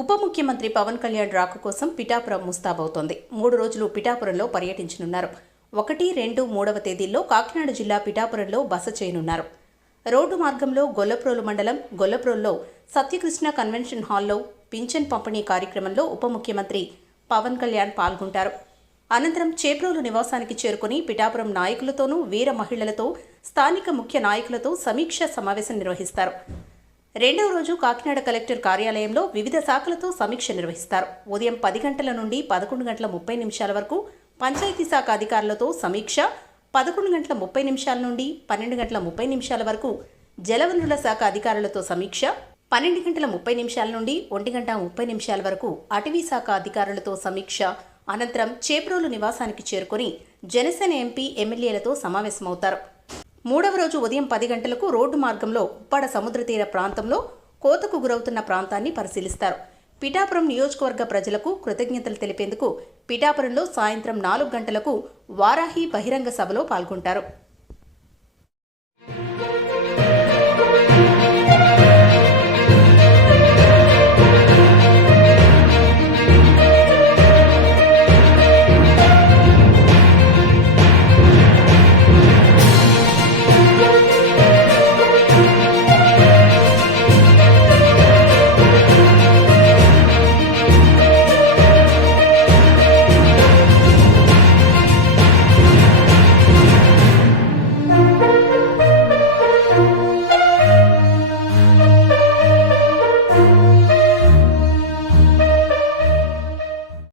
ఉప ముఖ్యమంత్రి పవన్ కళ్యాణ్ రాక కోసం పిఠాపురం ముస్తాబవుతోంది. 3 రోజులు పిఠాపురంలో పర్యటించనున్నారు. 1, 2, 3వ తేదీల్లో కాకినాడ జిల్లా పిఠాపురంలో బస చేయనున్నారు. రోడ్డు మార్గంలో గొల్లప్రోలు మండలం గొల్లప్రోలులో సత్యకృష్ణ కన్వెన్షన్ హాల్లో పింఛన్ పంపిణీ కార్యక్రమంలో ఉప ముఖ్యమంత్రి పవన్ కళ్యాణ్ పాల్గొంటారు. అనంతరం చేప్రోలు నివాసానికి చేరుకుని పిఠాపురం నాయకులతోనూ వీర మహిళలతో స్థానిక ముఖ్య నాయకులతో సమీక్షా సమావేశం నిర్వహిస్తారు. రెండవ రోజు కాకినాడ కలెక్టర్ కార్యాలయంలో వివిధ శాఖలతో సమీక్ష నిర్వహిస్తారు. ఉదయం 10 గంటల నుండి 11 గంటల 30 నిమిషాల వరకు పంచాయతీ శాఖ అధికారులతో సమీక్ష, 11 గంటల 30 నిమిషాల నుండి 12 గంటల 30 నిమిషాల వరకు జలవనరుల శాఖ అధికారులతో సమీక్ష, 12 గంటల 30 నిమిషాల నుండి 1 గంట 30 నిమిషాల వరకు అటవీ శాఖ అధికారులతో సమీక్ష. అనంతరం చేప్రోలు నివాసానికి చేరుకుని జనసేన ఎంపీ, ఎమ్మెల్యేలతో సమావేశమవుతారు. 3వ రోజు ఉదయం 10 గంటలకు రోడ్డు మార్గంలో ఉప్పాడ సముద్ర తీర ప్రాంతంలో కోతకు గురవుతున్న ప్రాంతాన్ని పరిశీలిస్తారు. పిఠాపురం నియోజకవర్గ ప్రజలకు కృతజ్ఞతలు తెలిపేందుకు పిఠాపురంలో సాయంత్రం 4 గంటలకు వారాహి బహిరంగ సభలో పాల్గొంటారు.